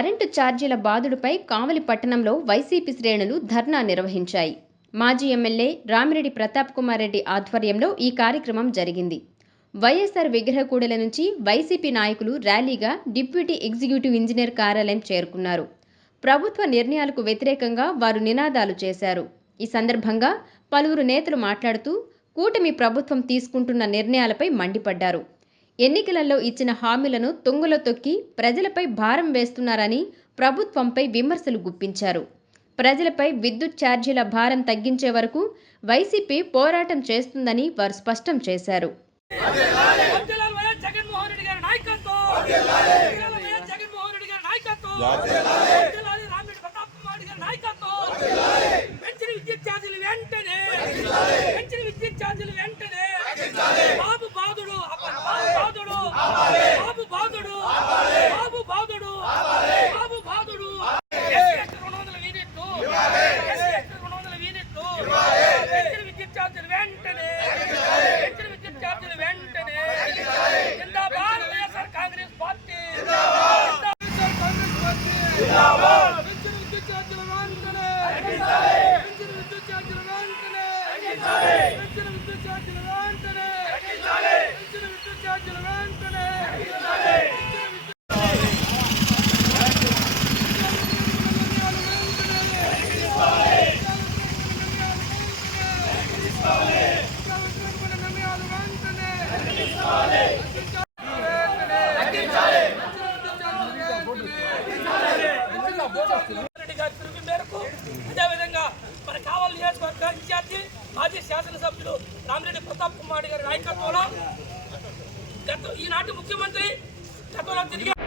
Current ఛార్జీల బాదుడుపై కావలి పట్టణంలో YCP శ్రేణులు ధర్నా నిర్వహించాయి. మాజీ ఎమ్మెల్యే రామిరెడ్డి ప్రతాప్ కుమార్ రెడ్డి ఆధ్వర్యంలో ఈ కార్యక్రమం జరిగింది. వైఎస్ఆర్ విగ్రహకూడల నుంచి వైసీపీ నాయకులు ర్యాలీగా డిప్యూటీ ఎగ్జిక్యూటివ్ ఇంజనీర్ కార్యాలయం చేరుకున్నారు. ప్రభుత్వ నిర్ణయాలకు వ్యతిరేకంగా వారు నినాదాలు చేశారు. ఈ సందర్భంగా పలువురు నేతలు మాట్లాడుతూ కూటమి ప్రభుత్వం తీసుకుంటున్న నిర్ణయాలపై మండిపడ్డారు. ఎన్నికలలో ఇచ్చిన హామీలను తుంగలో తొక్కి ప్రజలపై భారం వేస్తున్నారని ప్రభుత్వంపై విమర్శలు గుప్పించారు. ప్రజలపై విద్యుత్ ఛార్జీల భారం తగ్గించే వరకు వైసీపీ పోరాటం చేస్తుందని వారు స్పష్టం చేశారు. అదేవిధంగా మన కావలి నియోజకవర్గ ఇన్ఛార్జి మాజీ శాసనసభ్యులు రామిరెడ్డి ప్రతాప్ కుమార్ గారి నాయకత్వంలో ఈనాటి ముఖ్యమంత్రి గతంలో తిరిగి